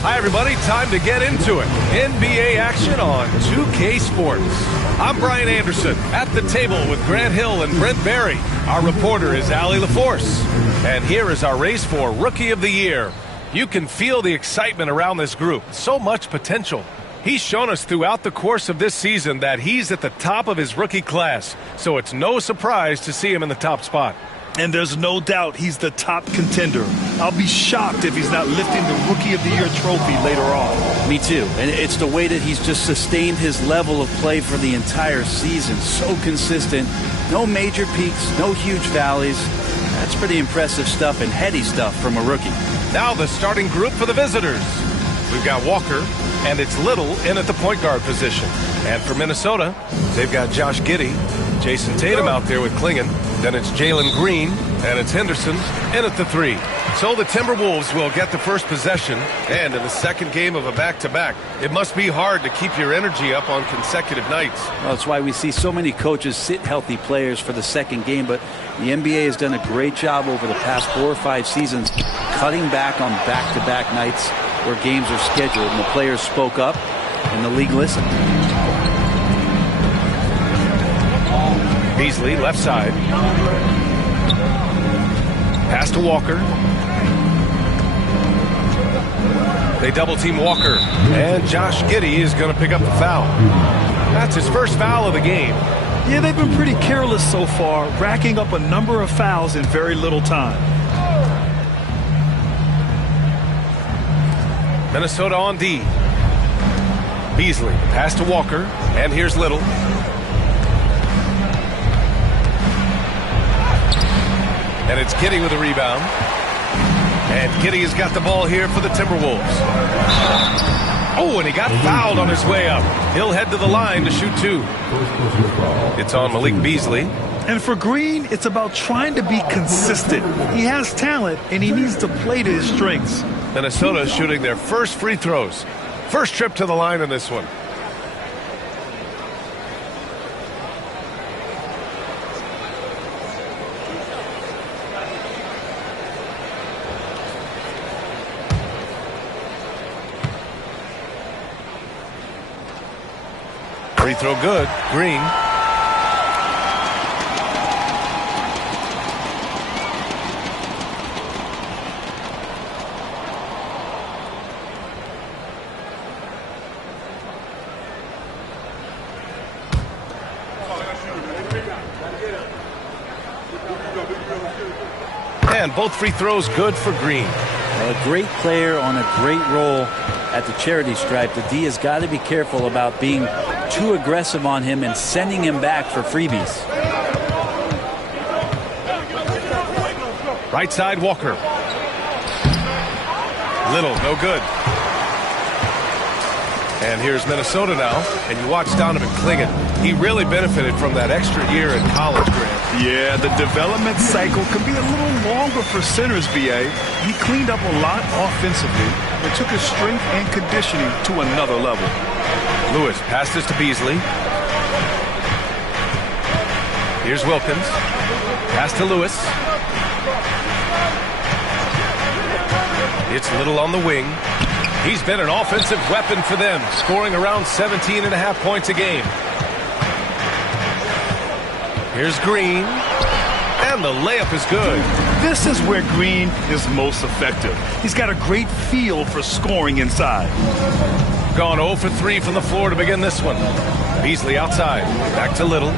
Hi, everybody. Time to get into it. NBA action on 2K Sports. I'm Brian Anderson at the table with Grant Hill and Brent Berry. Our reporter is Allie LaForce. And here is our race for Rookie of the Year. You can feel the excitement around this group. So much potential. He's shown us throughout the course of this season that he's at the top of his rookie class. So it's no surprise to see him in the top spot. And there's no doubt he's the top contender. I'll be shocked if he's not lifting the Rookie of the Year trophy later on. Me too. And it's the way that he's just sustained his level of play for the entire season. So consistent. No major peaks, no huge valleys. That's pretty impressive stuff and heady stuff from a rookie. Now the starting group for the visitors. We've got Walker, and it's Little in at the point guard position. And for Minnesota, they've got Josh Giddey, Jason Tatum out there with Klingon. Then it's Jalen Green, and it's Henderson in at the 3. So the Timberwolves will get the first possession, and in the second game of a back-to-back, it must be hard to keep your energy up on consecutive nights. Well, that's why we see so many coaches sit healthy players for the second game, but the NBA has done a great job over the past 4 or 5 seasons cutting back on back-to-back nights where games are scheduled, and the players spoke up, and the league listened. Beasley, left side. Pass to Walker. They double-team Walker. And Josh Giddey is going to pick up the foul. That's his first foul of the game. Yeah, they've been pretty careless so far, racking up a number of fouls in very little time. Minnesota on D. Beasley, pass to Walker. And here's Little. And it's Giddey with a rebound. And Giddey has got the ball here for the Timberwolves. Oh, and he got fouled on his way up. He'll head to the line to shoot 2. It's on Malik Beasley. And for Green, it's about trying to be consistent. He has talent, and he needs to play to his strengths. Minnesota is shooting their first free throws. First trip to the line in this one. Free throw good. Green. And both free throws good for Green. A great player on a great role at the charity stripe. The D has got to be careful about being too aggressive on him and sending him back for freebies. Right side, Walker. Little, no good. And here's Minnesota now. And you watch Donovan Klingon. He really benefited from that extra year in college, Grant. Yeah, the development cycle can be a little longer for centers, BA. He cleaned up a lot offensively and took his strength and conditioning to another level. Lewis passes to Beasley. Here's Wilkins. Pass to Lewis. It's Little on the wing. He's been an offensive weapon for them, scoring around 17.5 points a game. Here's Green. And the layup is good. This is where Green is most effective. He's got a great feel for scoring inside. Gone 0 for 3 from the floor to begin this one. Beasley outside. Back to Little.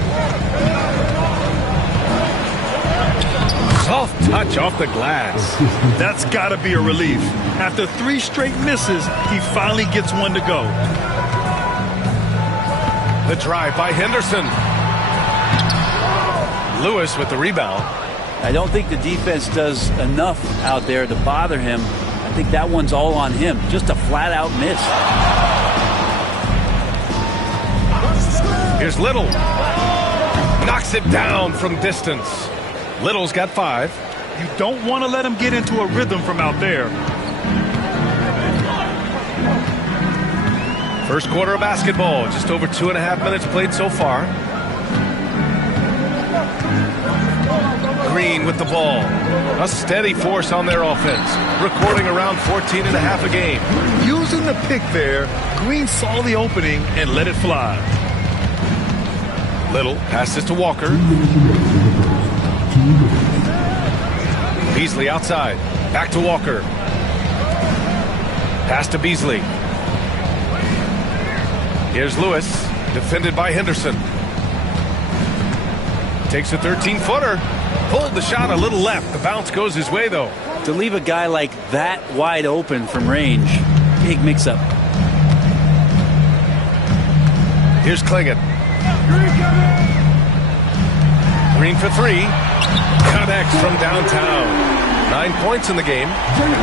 Soft touch off the glass. That's got to be a relief. After 3 straight misses, he finally gets one to go. The drive by Henderson. Lewis with the rebound. I don't think the defense does enough out there to bother him. I think that one's all on him. Just a flat-out miss. Here's Little. Knocks it down from distance. Little's got 5. You don't want to let him get into a rhythm from out there. First quarter of basketball. Just over 2.5 minutes played so far. Green with the ball. A steady force on their offense, recording around 14.5 a game. Using the pick there, Green saw the opening and let it fly. Little passes to Walker. Beasley outside. Back to Walker. Pass to Beasley. Here's Lewis, defended by Henderson. Takes a 13-footer. Pulled the shot a little left. The bounce goes his way, though. To leave a guy like that wide open from range, big mix-up. Here's Klingon. Green for three. Connects from downtown. 9 points in the game.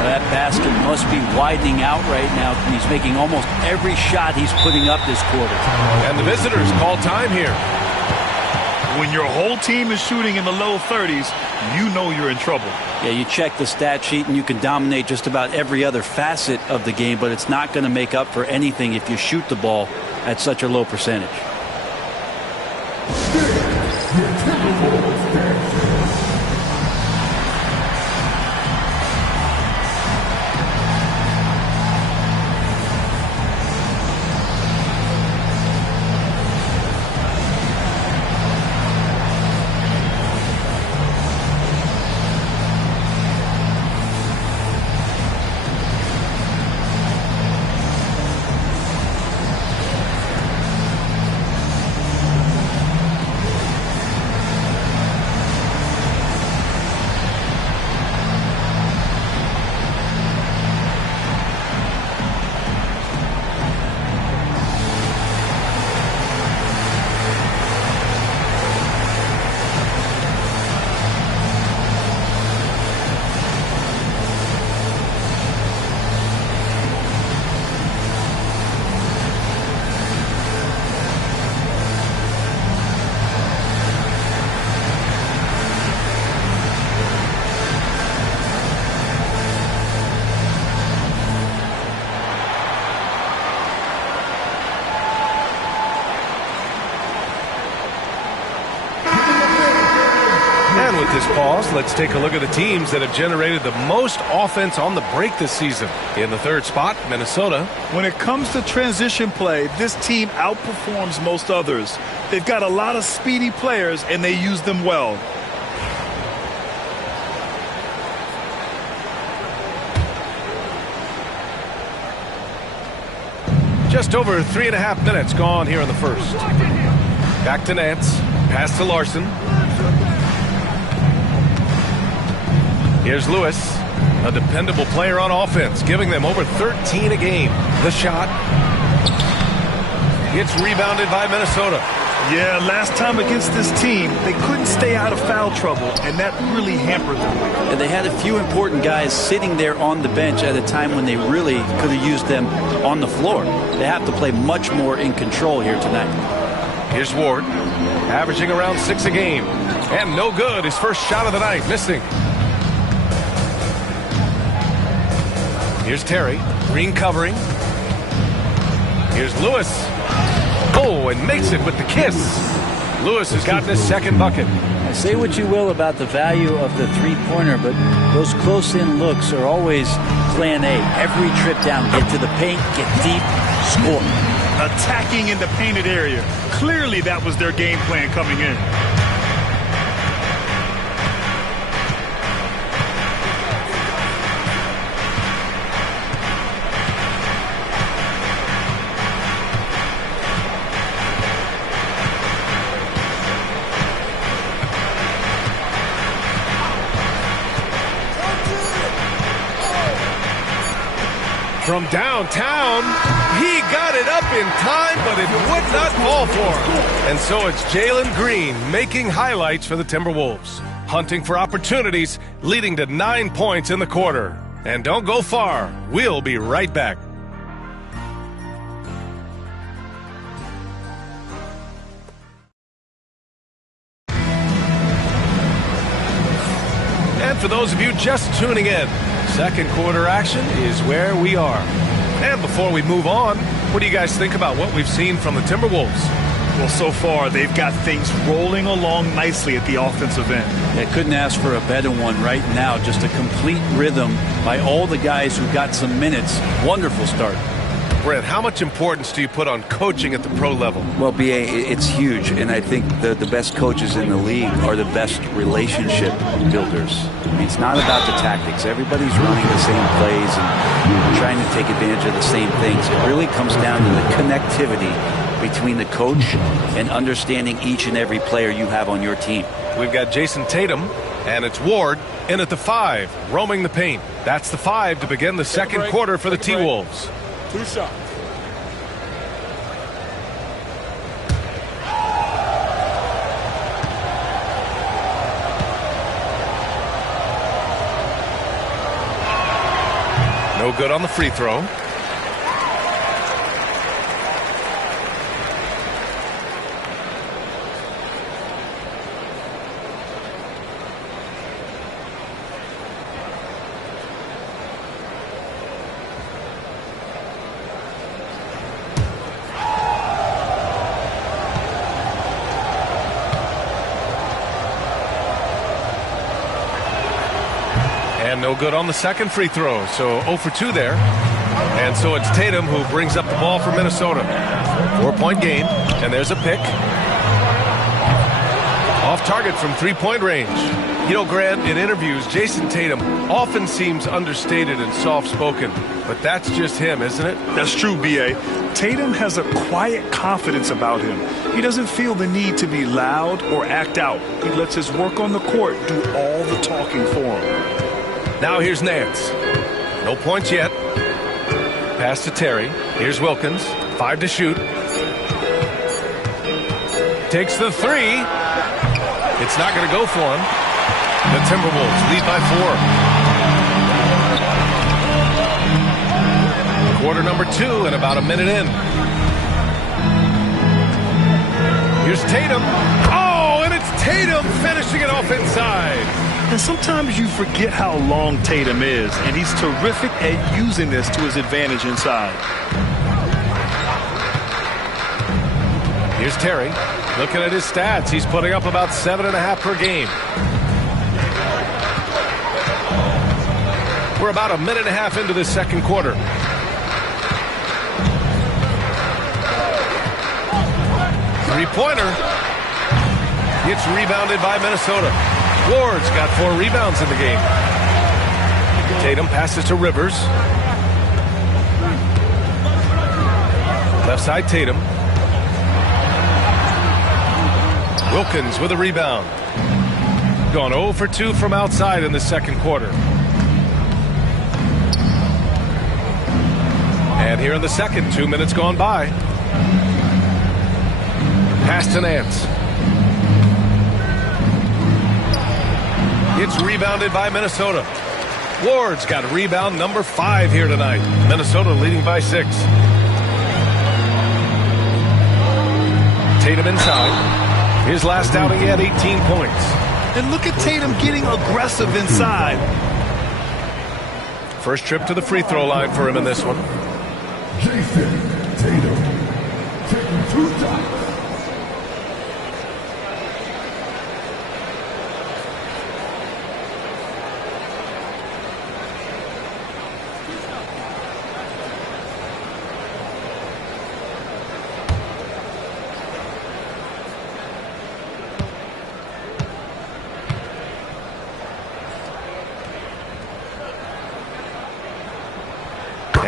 That basket must be widening out right now. He's making almost every shot he's putting up this quarter. And the visitors call time here. When your whole team is shooting in the low 30s, you know you're in trouble. Yeah, you check the stat sheet and you can dominate just about every other facet of the game, but it's not going to make up for anything if you shoot the ball at such a low percentage. With this pause, let's take a look at the teams that have generated the most offense on the break this season. In the third spot, Minnesota. When it comes to transition play, this team outperforms most others. They've got a lot of speedy players, and they use them well. Just over 3.5 minutes gone here in the first. Back to Nance. Pass to Larson. Here's Lewis, a dependable player on offense, giving them over 13 a game. The shot. It's rebounded by Minnesota. Yeah, last time against this team, they couldn't stay out of foul trouble, and that really hampered them. And they had a few important guys sitting there on the bench at a time when they really could have used them on the floor. They have to play much more in control here tonight. Here's Ward, averaging around 6 a game. And no good. His first shot of the night, missing. Here's Terry. Green covering. Here's Lewis. Oh, and makes it with the kiss. Lewis has gotten his second bucket. Say what you will about the value of the three-pointer, but those close-in looks are always plan A. Every trip down, get to the paint, get deep, score. Attacking in the painted area. Clearly that was their game plan coming in. From downtown, he got it up in time, but it would not fall for him. And so it's Jalen Green making highlights for the Timberwolves, hunting for opportunities, leading to 9 points in the quarter. And don't go far. We'll be right back. And for those of you just tuning in, second quarter action is where we are. And before we move on, what do you guys think about what we've seen from the Timberwolves? Well, so far, they've got things rolling along nicely at the offensive end. They couldn't ask for a better one right now. Just a complete rhythm by all the guys who got some minutes. Wonderful start. Brent, how much importance do you put on coaching at the pro level? Well, B.A., it's huge, and I think the best coaches in the league are the best relationship builders. I mean, it's not about the tactics. Everybody's running the same plays and trying to take advantage of the same things. It really comes down to the connectivity between the coach and understanding each and every player you have on your team. We've got Jason Tatum, and it's Ward in at the 5, roaming the paint. That's the 5 to begin the second quarter for the T-Wolves. 2 shots. No good on the free throw. And no good on the second free throw. So 0 for 2 there. And so it's Tatum who brings up the ball for Minnesota. 4-point game. And there's a pick. Off target from 3-point range. You know, Grant, in interviews, Jason Tatum often seems understated and soft-spoken. But that's just him, isn't it? That's true, B.A. Tatum has a quiet confidence about him. He doesn't feel the need to be loud or act out. He lets his work on the court do all the talking for him. Now here's Nance. No points yet. Pass to Terry. Here's Wilkins. 5 to shoot. Takes the 3. It's not going to go for him. The Timberwolves lead by 4. Quarter number 2 and about a minute in. Here's Tatum. Oh, and it's Tatum finishing it off inside. And sometimes you forget how long Tatum is, and he's terrific at using this to his advantage inside. Here's Terry. Looking at his stats, he's putting up about 7.5 per game. We're about a minute and a half into this second quarter. Three-pointer. It's rebounded by Minnesota. Ward's got 4 rebounds in the game. Tatum passes to Rivers. Left side Tatum. Wilkins with a rebound. Gone 0 for 2 from outside in the second quarter. And here in the second, 2 minutes gone by. Pass to Nance. It's rebounded by Minnesota. Ward's got rebound number 5 here tonight. Minnesota leading by 6. Tatum inside. His last outing, he had 18 points. And look at Tatum getting aggressive inside. First trip to the free throw line for him in this one. Jason Tatum taking 2 shots.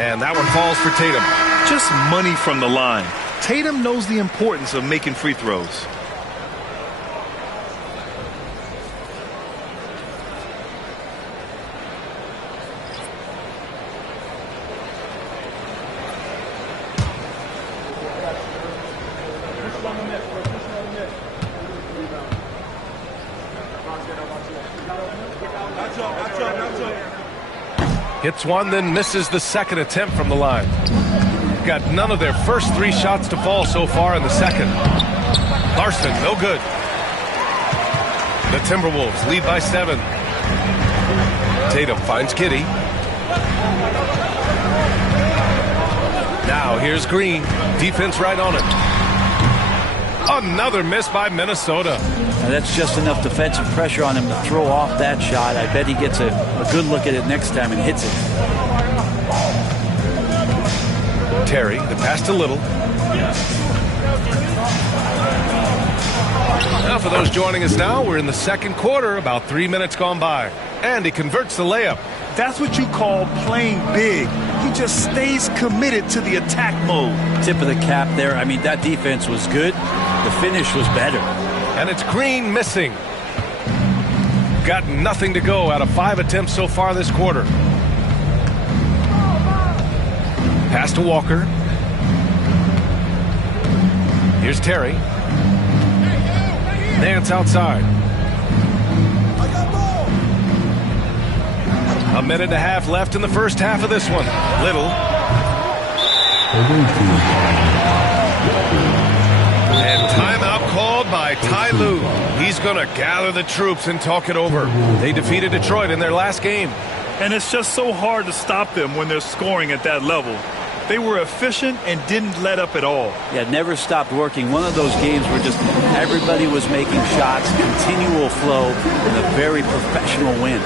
And that one falls for Tatum. Just money from the line. Tatum knows the importance of making free throws. Hits one, then misses the second attempt from the line. Got none of their first 3 shots to fall so far in the second. Larson, no good. The Timberwolves lead by 7. Tatum finds Kitty. Now here's Green. Defense right on him. Another miss by Minnesota. Now that's just enough defensive pressure on him to throw off that shot. I bet he gets a good look at it next time and hits it. Terry, the pass to Little. Now for those joining us now, we're in the second quarter, about 3 minutes gone by. And he converts the layup. That's what you call playing big. He just stays committed to the attack mode. Tip of the cap there. I mean, that defense was good. The finish was better. And it's Green missing. Got nothing to go out of 5 attempts so far this quarter. Pass to Walker. Here's Terry. Nance outside. A minute and a half left in the first half of this one. Little. And timeout called by Ty Lue. He's going to gather the troops and talk it over. They defeated Detroit in their last game. And it's just so hard to stop them when they're scoring at that level. They were efficient and didn't let up at all. Yeah, never stopped working. One of those games where just everybody was making shots, continual flow, and a very professional win.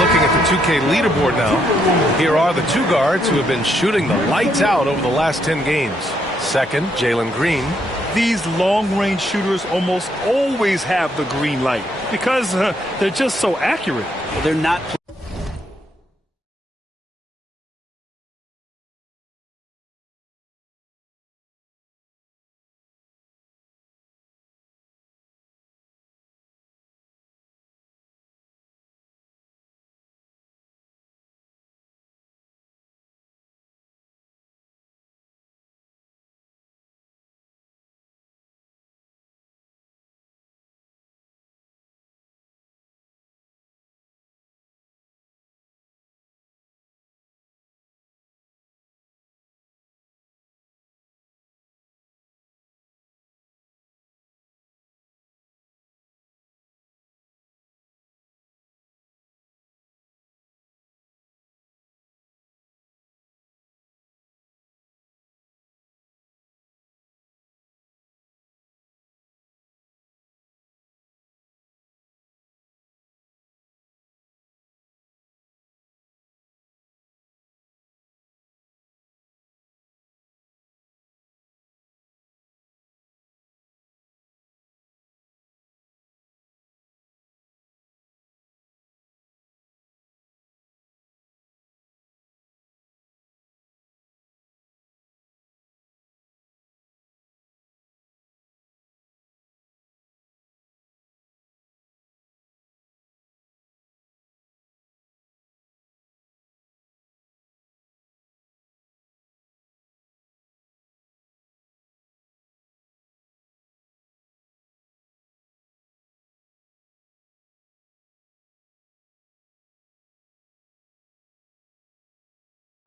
Looking at the 2K leaderboard now, here are the two guards who have been shooting the lights out over the last 10 games. Second, Jalen Green. These long-range shooters almost always have the green light because they're just so accurate. Well, they're not.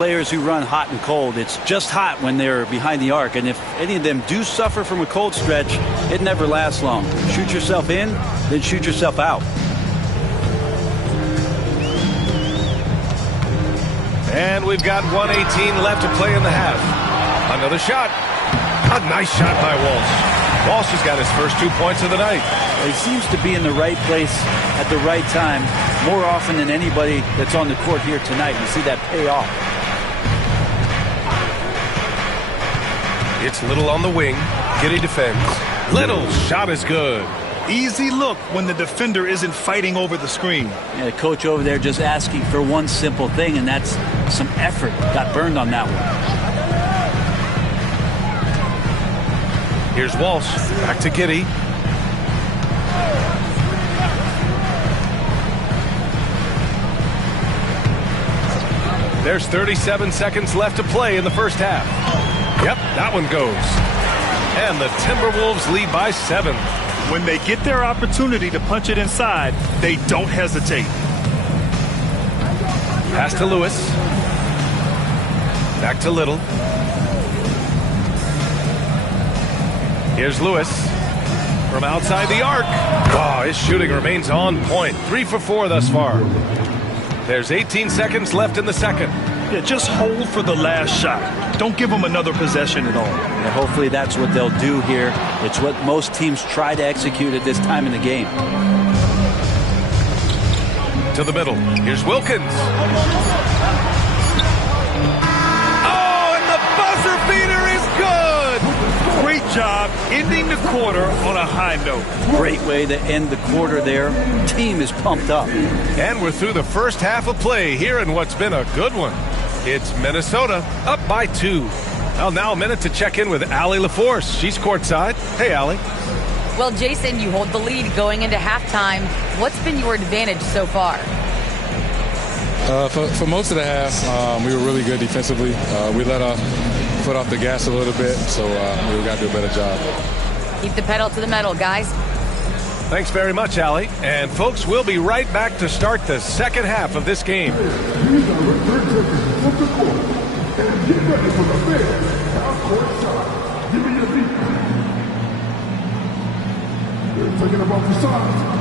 Players who run hot and cold, it's just hot when they're behind the arc, and if any of them do suffer from a cold stretch, it never lasts long. Shoot yourself in, then shoot yourself out. And we've got 1:18 left to play in the half. Another shot. A nice shot by Walsh. Walsh has got his first 2 points of the night. He seems to be in the right place at the right time more often than anybody that's on the court here tonight. You see that pay off. It's Little on the wing. Giddey defends. Little shot is good. Easy look when the defender isn't fighting over the screen. Yeah, the coach over there just asking for one simple thing, and that's some effort. Got burned on that one. Here's Walsh. Back to Giddey. There's 37 seconds left to play in the first half. Yep, that one goes. And the Timberwolves lead by 7. When they get their opportunity to punch it inside, they don't hesitate. Pass to Lewis. Back to Little. Here's Lewis from outside the arc. Oh, his shooting remains on point. 3 for 4 thus far. There's 18 seconds left in the second. Yeah, just hold for the last shot. Don't give them another possession at all. Yeah, hopefully that's what they'll do here. It's what most teams try to execute at this time in the game. To the middle. Here's Wilkins. Oh, and the buzzer beater is good! Great job ending the quarter on a high note. Great way to end the quarter there. Team is pumped up. And we're through the first half of play here in what's been a good one. It's Minnesota up by 2. Well, now a minute to check in with Allie LaForce. She's courtside. Hey, Allie. Well, Jason, you hold the lead going into halftime. What's been your advantage so far? For most of the half, we were really good defensively. We let our foot off the gas a little bit, so we got to do a better job. Keep the pedal to the metal, guys. Thanks very much, Allie. And, folks, we'll be right back to start the second half of this game. These are return takers from the court. And get ready for the fifth half-court shot. Give me your defense. They're taking them off the sides.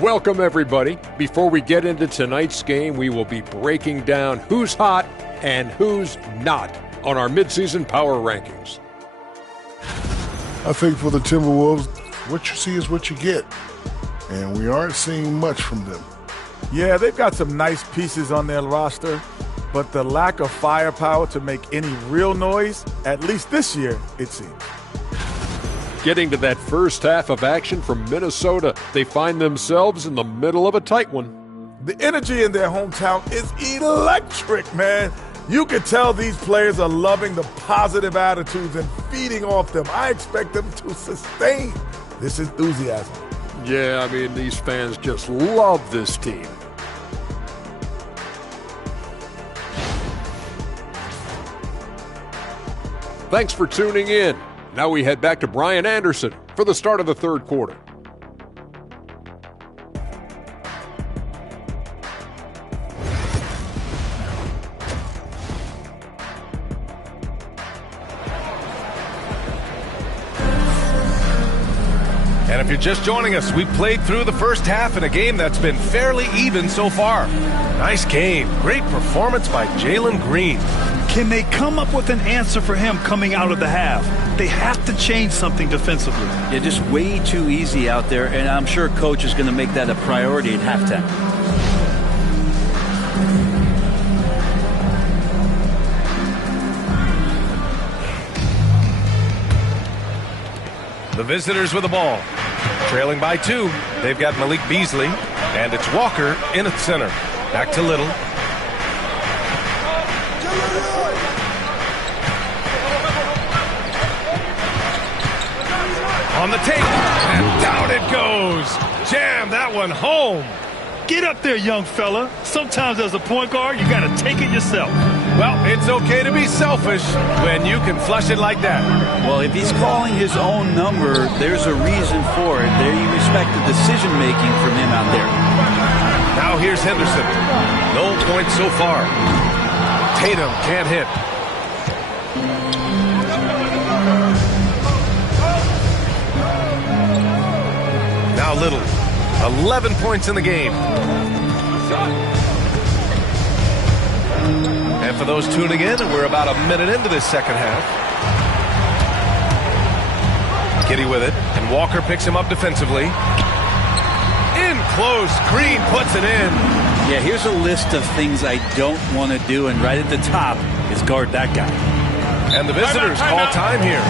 Welcome, everybody. Before we get into tonight's game, we will be breaking down who's hot and who's not on our midseason power rankings. I think for the Timberwolves, what you see is what you get. And we aren't seeing much from them. Yeah, they've got some nice pieces on their roster, but the lack of firepower to make any real noise, at least this year, it seems. Getting to that first half of action from Minnesota, they find themselves in the middle of a tight one. The energy in their hometown is electric, man. You can tell these players are loving the positive attitudes and feeding off them. I expect them to sustain this enthusiasm. Yeah, I mean, these fans just love this team. Thanks for tuning in. Now we head back to Brian Anderson for the start of the third quarter. And if you're just joining us, we played through the first half in a game that's been fairly even so far. Nice game. Great performance by Jalen Green. Can they come up with an answer for him coming out of the half? They have to change something defensively. Yeah, just way too easy out there, and I'm sure coach is going to make that a priority at halftime. The visitors with the ball. Trailing by 2. They've got Malik Beasley, and it's Walker in at center. Back to Little. On the tape, and down it goes. Jam that one home. Get up there, young fella. Sometimes as a point guard, you got to take it yourself. Well, it's okay to be selfish when you can flush it like that. Well, if he's calling his own number, there's a reason for it. There you respect the decision-making from him out there. Now here's Henderson. No points so far. Tatum can't hit. Now Little. 11 points in the game. And for those tuning in, we're about a minute into this second half. Kitty with it, and Walker picks him up defensively. In close, Green puts it in. Yeah, here's a list of things I don't want to do, and right at the top is guard that guy. And the visitors call time here.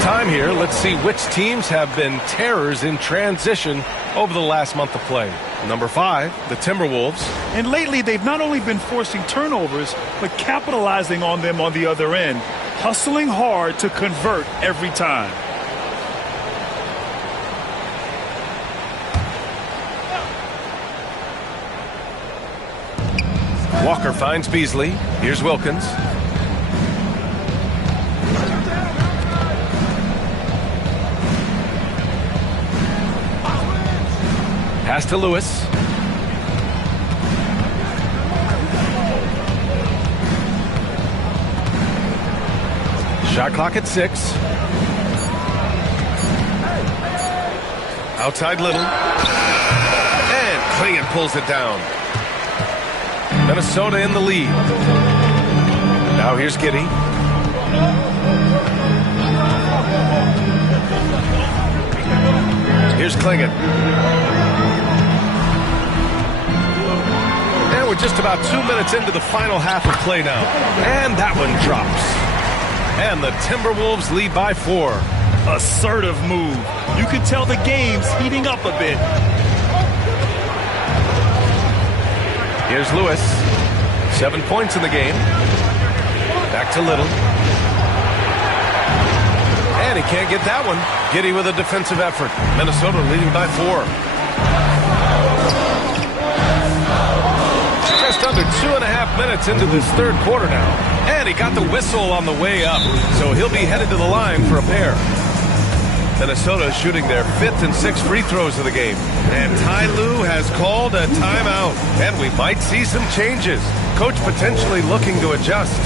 Time here. Let's see which teams have been terrors in transition over the last month of play. Number 5, the Timberwolves. And lately, they've not only been forcing turnovers, but capitalizing on them on the other end, hustling hard to convert every time. Walker finds Beasley. Here's Wilkins. Pass to Lewis. Shot clock at 6. Outside Little. And Clingan pulls it down. Minnesota in the lead. Now here's Giddey. Here's Clingan. And we're just about 2 minutes into the final half of play now. And that one drops. And the Timberwolves lead by 4. Assertive move. You can tell the game's heating up a bit. Here's Lewis. 7 points in the game. Back to Little. And he can't get that one. Giddey with a defensive effort. Minnesota leading by 4. Just under 2.5 minutes into this third quarter now. And he got the whistle on the way up. So he'll be headed to the line for a pair. Minnesota shooting their 5th and 6th free throws of the game. And Ty Lue has called a timeout. And we might see some changes. Coach potentially looking to adjust.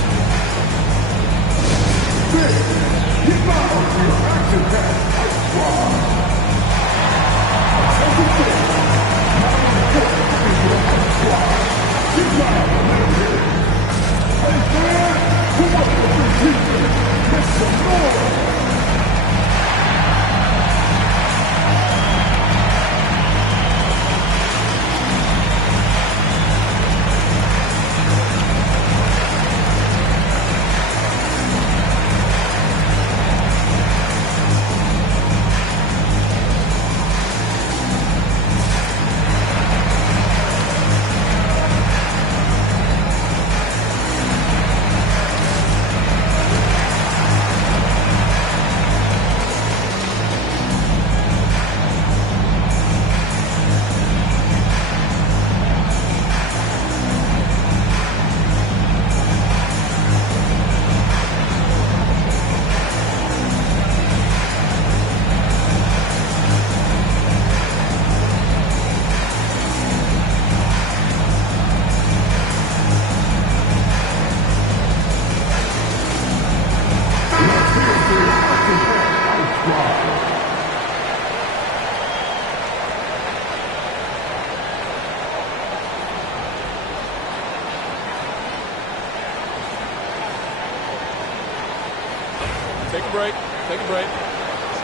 Take a break. Take a break.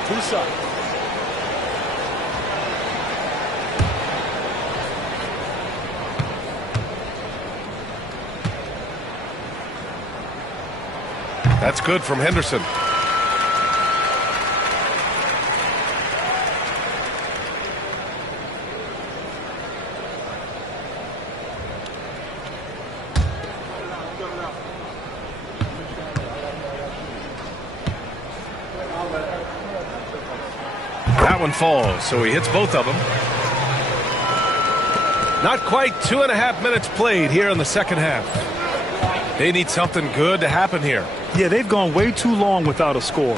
2 shots. That's good from Henderson. That one falls, so he hits both of them. Not quite 2.5 minutes played here in the second half. They need something good to happen here. Yeah, they've gone way too long without a score.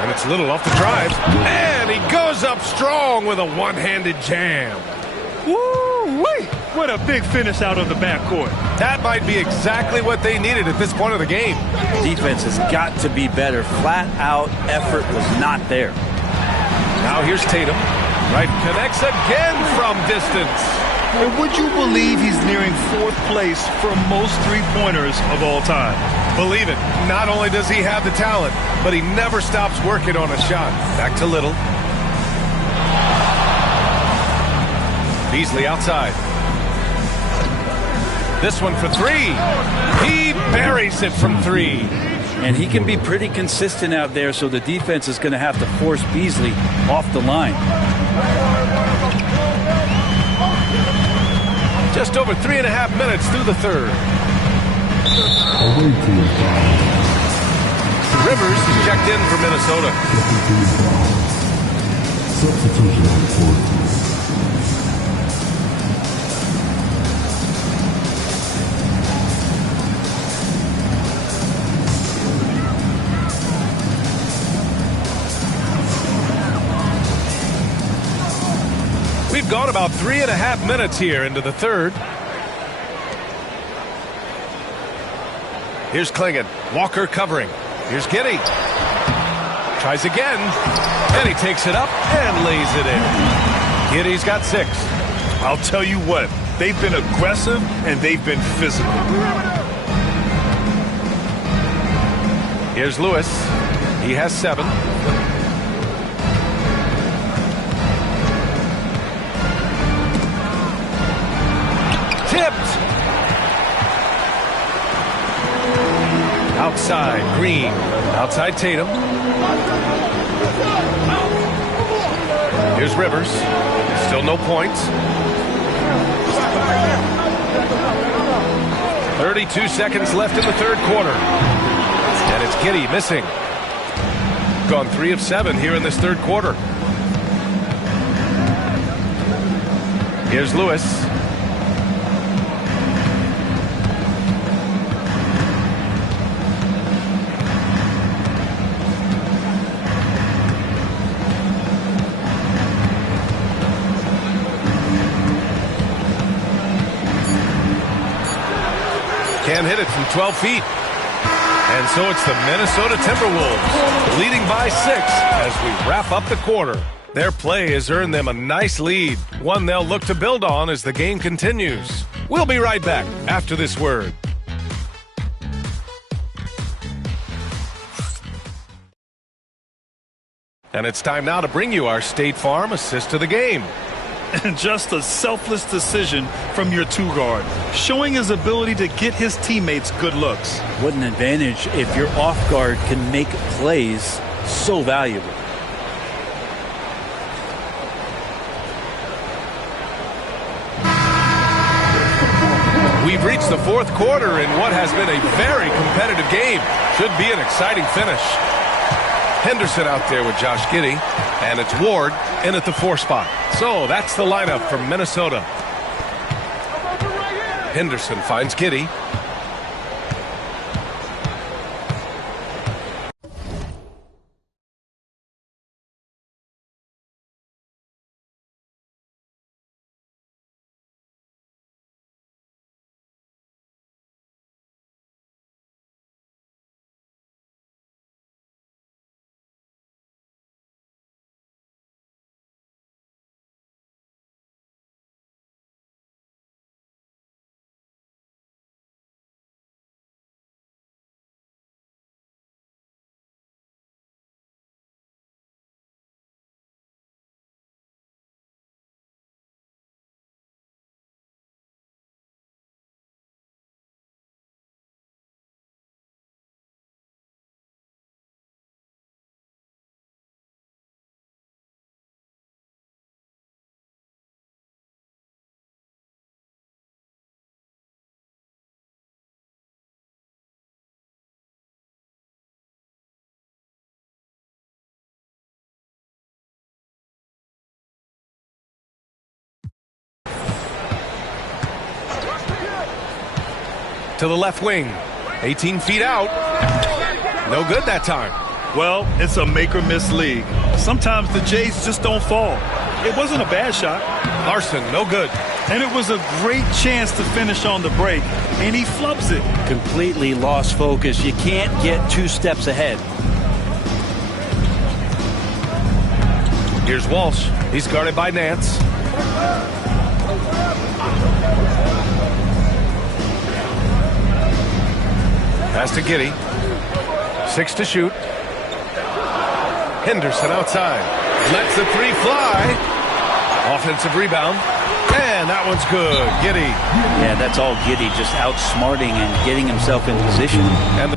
And it's Little off the drive. And he goes up strong with a one-handed jam. Woo-wee! What a big finish out of the backcourt. That might be exactly what they needed at this point of the game. Defense has got to be better. Flat-out effort was not there. Now here's Tatum. Right connects again from distance. And would you believe he's nearing 4th place for most three-pointers of all time? Believe it. Not only does he have the talent, but he never stops working on a shot. Back to Little. Beasley outside. This one for 3. He buries it from 3. And he can be pretty consistent out there, so the defense is going to have to force Beasley off the line. Just over 3.5 minutes through the third. Rivers is checked in for Minnesota. Substitution on the court. We've gone about 3.5 minutes here into the third. Here's Klingon. Walker covering. Here's Giddey. Tries again. And he takes it up and lays it in. Giddey's got 6. I'll tell you what, they've been aggressive and they've been physical. Here's Lewis. He has 7. Tipped. Outside, Green. Outside, Tatum. Here's Rivers. Still no points. 32 seconds left in the third quarter. And it's Giddey missing. Gone 3 of 7 here in this third quarter. Here's Lewis. Can't hit it from 12 feet. And so it's the Minnesota Timberwolves leading by 6 as we wrap up the quarter. Their play has earned them a nice lead, one they'll look to build on as the game continues. We'll be right back after this word. And it's time now to bring you our State Farm assist to the game. And just a selfless decision from your 2-guard, showing his ability to get his teammates good looks. What an advantage if your off guard can make plays so valuable. We've reached the fourth quarter in what has been a very competitive game. Should be an exciting finish. Henderson out there with Josh Giddey, and it's Ward in at the 4 spot. So that's the lineup from Minnesota. Henderson finds Giddey. to the left wing. 18 feet out. No good that time. Well, it's a make-or-miss league. Sometimes the Jays just don't fall. It wasn't a bad shot. Larson, no good. And it was a great chance to finish on the break, and he flubs it. Completely lost focus. You can't get 2 steps ahead. Here's Walsh. He's guarded by Nance. Pass to Giddey. 6 to shoot. Henderson outside. Lets the 3 fly. Offensive rebound. And that one's good. Giddey. Yeah, that's all Giddey, just outsmarting and getting himself in position. And the